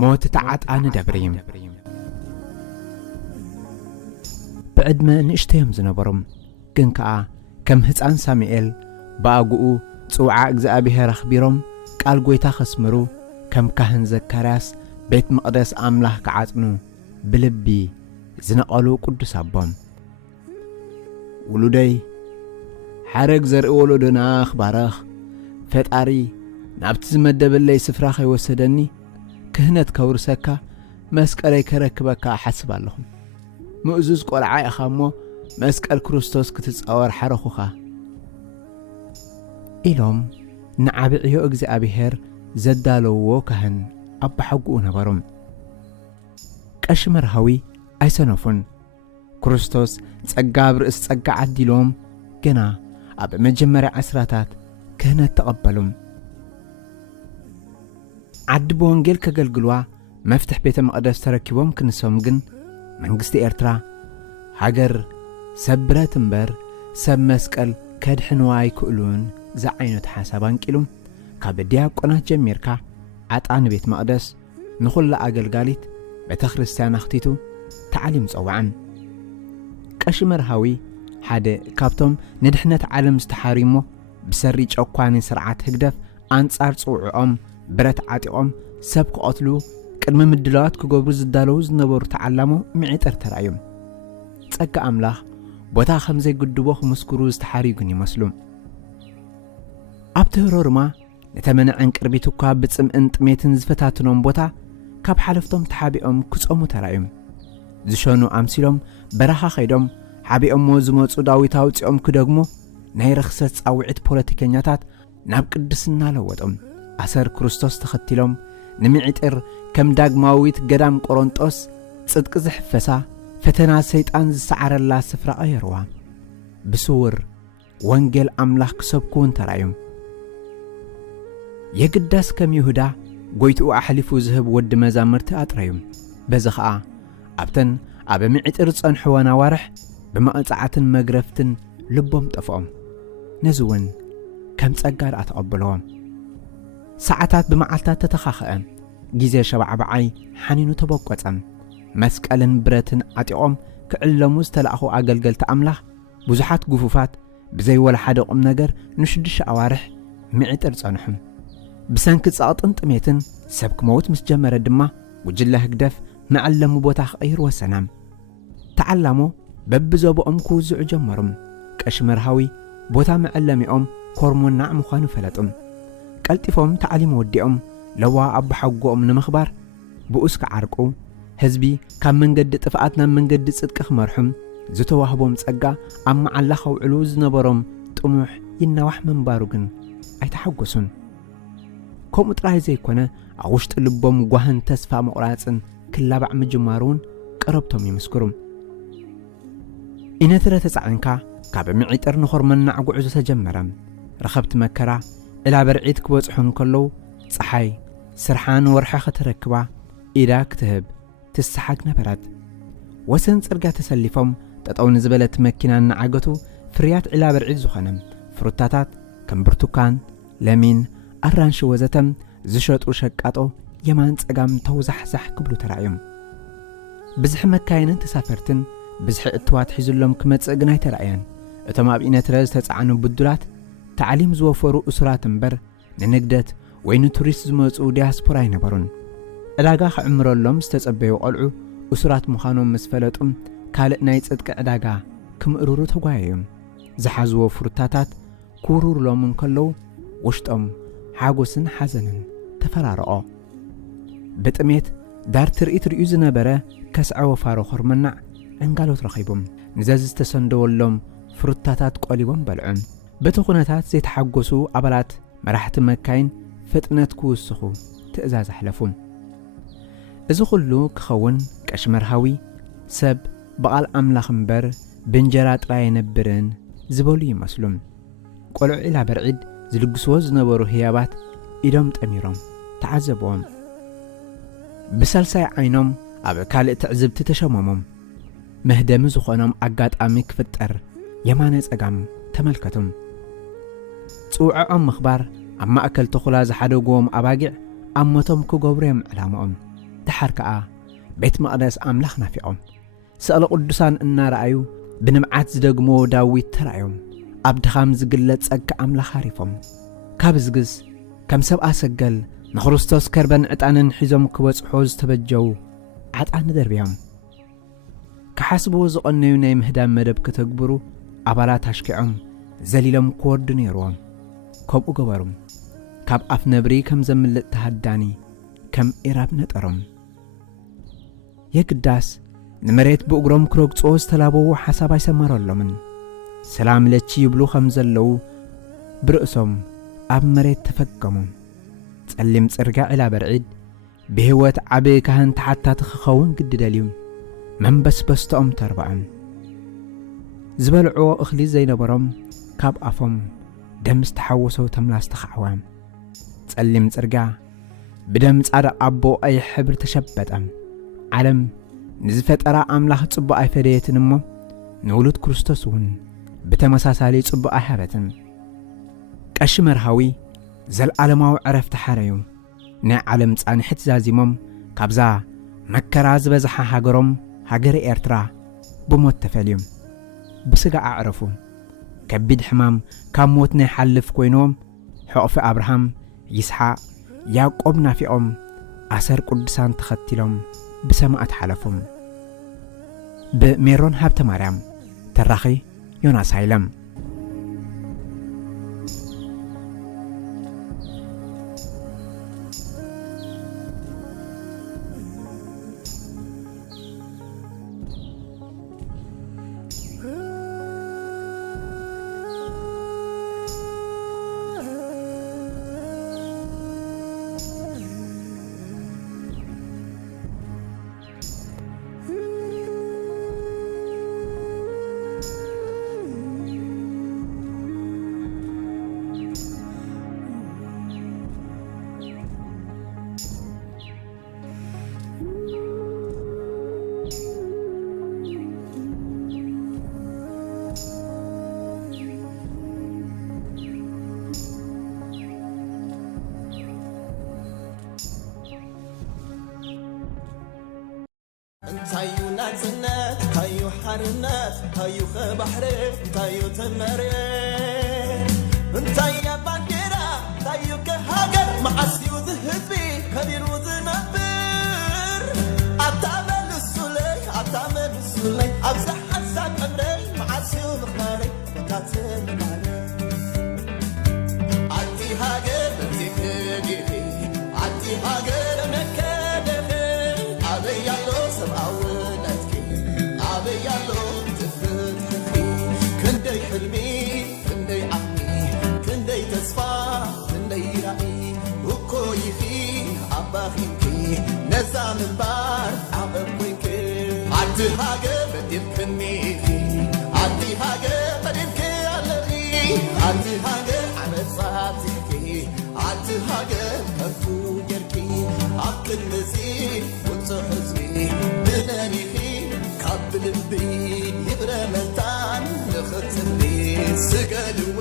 موت تعطان دبريم بعدما نشتيهم زنبرم كنكا كم هتان ساميئيل باقوء صوعاء اغزابيهر اخبيرهم قال قويتا خسمرو كم كهن زكارياس بيت مقدس املاح كعاطنو بلبي زنقالو قدس ابام ولودي حرق زرق ولودنا اخبارخ فتاري نابت زمدبلي سفراخ يوسدني كهنت كورسكا مسقلي كركبكا حسب اللهم مؤزز قلعاي اخامو مسقل كريستوس كتصور حرخوخا إلهم نعبعيو اغزابيهر زدالوو كهن أب حقو نبرم كاشمر هاوي أيسانوفون كريستوس تسقاب رئيس تسقع عديلهم جنا أب مجمري عسراتات كهنة تقبلهم عدبو انجيل كقلقلوا مفتح بيت مقدس تركيبهم كنسهم جن منقستي إرترا حجر سبرة تنبر سب مسكال كدحنواي كؤلون زعينو حسابان كيلوم كابديا قناه جميركا عطان بيت مقدس نخل أجلجاليت بتخرستان أختيتو تعليم صوعان كاشمر هاوي حدا كابتم ندحنة عالم استحاريمو بسريج أقواني سرعات هجدف أنصار صوعهم برت عاتقهم سبق قتلو قدم مدلات كجبرز الدالوز نبور تعلمو معيتر ترايم ጸጋ አምላኽ ቦታ ከምዘይ ግድቦ መስክሩ ዝተሓሪጉን ይመስሉ ኣብቲ ህሮርማ ነተመንዐን ቅርቢት እኳ ብጽምእን ጥሜትን ዝፈታትኖም ቦታ ካብ ሓለፍቶም ተሓቢኦም ክጾሙ ተራእዮም ዝሸኑ ኣምሲሎም በረኻ ኸይዶም ሓቢኦም ዝመጹ ዳዊት ኣውፂኦም ክደግሞ ናይ ረኽሰት ጻውዒት ፖለቲከኛታት ናብ ቅድስና ለወጦም ኣሰር ክርስቶስ ተኸቲሎም ንምዕጥር ከም ዳግማዊት ገዳም ቆሮንጦስ ጽድቂ ዝሕፈሳ ፈተና ሰይጣን ዝሰዓረላ ስፍራ ቀየርዋ ብስውር ወንጌል አምላኽ ክሰብኩን ተራእዮም የግዳስ ከም ይሁዳ ጎይቱ ኣሕሊፉ ዝህብ ወድ መዛምርቲ ኣጥረዮም በዚ ኸኣ ኣብተን ኣብ ምዕጥር ጸንሕወና ዋርሕ ብመቕጻዕትን መግረፍትን ልቦም ጠፍኦም ነዝውን ከም ጸጋር ኣተቐበለዎም ሰዓታት ብመዓልታት ተተኻኸአ ጊዜ ሸባዕበዓይ ሓኒኑ ተበቆጸም መስቀልን ብረትን አጢቆም ክዕለሙ ዝተላእኹ ኣገልገልቲ ኣምላኽ ብዙሓት ጉፉፋት ብዘይ ወላ ሓደ ቁም ነገር ንሽድሽ ኣዋርሕ ምዕጥር ጸንሑም ብሰንኪ ጸቕጥን ጥሜትን ሰብ ክመውት ምስ ጀመረ ድማ ጉጅለ ህግደፍ መዓለሙ ቦታ ክቐይር ወሰናም ተዓላሞ በብዘቦኦም ክውዝዑ ጀመሩም ቀሽመርሃዊ ቦታ መዓለሚኦም ኮርሞናዕ ምዃኑ ፈለጡም ቀልጢፎም ተዓሊሞ ወዲኦም ለዋ ኣብ ሓጎኦም ንምኽባር ብኡስ ክዓርቁ ህዝቢ ካብ መንገዲ ጥፍኣት ናብ መንገዲ ጽድቂ ክመርሑም ዝተዋህቦም ጸጋ ኣብ መዓላ ኸውዕሉ ዝነበሮም ጥሙሕ ይናዋሕ መንባሩ ግን ኣይተሓጐሱን ከምኡ ጥራይ ዘይኮነ ኣብ ውሽጢ ልቦም ጓህን ተስፋ መቑራጽን ክላባዕ ምጅማሩን ቀረብቶም ይምስክሩ ኢነትረ ተጻዕንካ ካብ ምዕጥር ንኾርመናዕ ጉዕዞ ተጀመረ ረኸብቲ መከራ ኢላ በርዒት ክበጽሑን ከለዉ ፀሓይ ስርሓን ወርሓ ከተረክባ ኢዳ ክትህብ تسحق نبرات وسن صرغا تسلفهم تطون زبلت مكينا نعغتو فريات علا برعيد زخنم فروتاتات كم برتقان لمين أرانش وزتم زشوت وشقاطو يمان صغام توزحزح كبلو ترايم بزح مكاينن تسافرتن بزح اتوات حيزلهم كمصغناي ترايان اتم اب انترز تصعنو بدلات تعليم زوفرو اسرات امبر ننقدت وين توريست زمصو دياسبورا ينبرون ዕዳጋ ክዕምረሎም ዝተጸበዩ ቆልዑ እስራት ምዃኖም ምስ ፈለጡም ካልእ ናይ ጽድቂ ዕዳጋ ክምእሩሩ ተጓየዮም ዝሓዝዎ ፍሩታታት ክውሩርሎም እንከለዉ ውሽጦም ሓጎስን ሓዘንን ተፈራረቆ ብጥሜት ዳር ትርኢት ርእዩ ዝነበረ ከስዐ ወፋሮ ኾርመናዕ ዕንጋሎት ረኺቦም ንዘዝ ዝተሰንደወሎም ፍሩታታት ቆሊቦም በልዑም በቲ ኩነታት ዘይተሓጐሱ ኣባላት መራሕቲ መካይን ፍጥነት ክውስኹ ትእዛዝ ኣሕለፉ እዚ ኩሉ ክኸውን ቀሽመርሃዊ ሰብ በቓል ኣምላኽ እምበር ብእንጀራ ጥራይ የነብርን ዝበሉ ይመስሉም ቆልዑ ኢላ በርዒድ ዝልግስዎ ዝነበሩ ህያባት ኢዶም ጠሚሮም ተዓዘብዎም ብሰልሳይ ዓይኖም ኣብ ካልእ ትዕዝብቲ ተሸመሞም መህደሚ ዝኾኖም ኣጋጣሚ ክፍጠር የማነ ጸጋም ተመልከቱም ጽውዖም ምኽባር ኣብ ማእከል ተኹላ ዝሓደግዎም ኣባጊዕ ኣብ ሞቶም ክገብሩ እዮም ዕላምኦም ድሓር ከዓ ቤት መቕደስ ኣምላኽ ናፊቖም ስእለ ቅዱሳን እናረኣዩ ብንምዓት ዝደግሞ ዳዊት ተራእዮም ኣብ ድኻም ዝግለጽ ጸጋ ኣምላኽ ሃሪፎም ካብ ዝግዝ ከም ሰብኣ ሰገል ንክርስቶስ ከርበን ዕጣንን ሒዞም ክበጽሖ ዝተበጀው ዓጣን ደርብዮም ክሓስብዎ ዝቐነዩ ናይ ምህዳም መደብ ክተግብሩ ኣባላት ኣሽኪዖም ዘሊሎም ክወርዱ ነይርዎም ከምኡ ገበሩ ካብ ኣፍ ነብሪ ከም ዘምልጥ ተሃዳኒ ከም ኢራብ ነጠሮም የግዳስ ንመሬት ብእግሮም ክረግጽዎ ዝተላበዉ ሓሳብ ኣይሰመረሎምን ሰላም ለቺ ይብሉ ከም ዘለዉ ብርእሶም ኣብ መሬት ተፈገሙ ጸሊም ጽርጋዕ ኢላ በርዒድ ብህይወት ዓበይ ካህን ተሓታቲ ክኸውን ግድደልዩ መንበስበስቶኦም ተርባዖም ዝበልዕዎ እኽሊ ዘይነበሮም ካብ ኣፎም ደም ዝተሓወሰው ተምላስ ተኸዕዋ ጸሊም ጽርጋ ብደም ጻድቕ ኣቦ ቀይሕ ሕብሪ ተሸበጠ ዓለም ንዝፈጠራ ኣምላኽ ጽቡቕ ኣይፈደየትን እሞ ንውሉድ ክርስቶስ እውን ብተመሳሳሊ ጽቡቕ ኣይሃበትን ቀሺ መርሃዊ ዘለዓለማዊ ዕረፍቲ ሓረዩ ናይ ዓለም ጻንሕት ዛዚሞም ካብዛ መከራ ዝበዝሓ ሃገሮም ሃገረ ኤርትራ ብሞት ተፈልዩ ብስጋ ኣዕረፉ ከቢድ ሕማም ካብ ሞት ናይ ሓልፍ ኮይኖም ሕቑፊ ኣብርሃም ይስሓቅ ያዕቆብ ናፊቖም ኣሰር ቅዱሳን ተኸቲሎም ብሰማዕት ሓለፎም ብሜሮን ሃብተ ማርያም ተራኺ ዮናስ ሃይለም تايو ناتنا تايو حرنات تايو خبحري تايو تمري تايا باكرا تايو كهاجر معسيو ذهبي كبيرو ذنبر عتامل السلي أبزح حسان أمري معسيو مخاري تاتمري عتي هاجر تكدي عتي هاجر مكدي أبي يالو سبعونتك أبي يالو تفتحي كندي حلمي كندي عمي كندي تصفى كندي رأي وكويفي أباخيكي نزام البار عبقويكي عدي هاجر بديب كنيكي عدي هاجر بديب كيالغي عدي هاجر عمد صاتيكي عدي هاجر كفو يركي عبد النزيل وتحزبي بنانيخي كاب البي يبرى ملتان لختني سقلو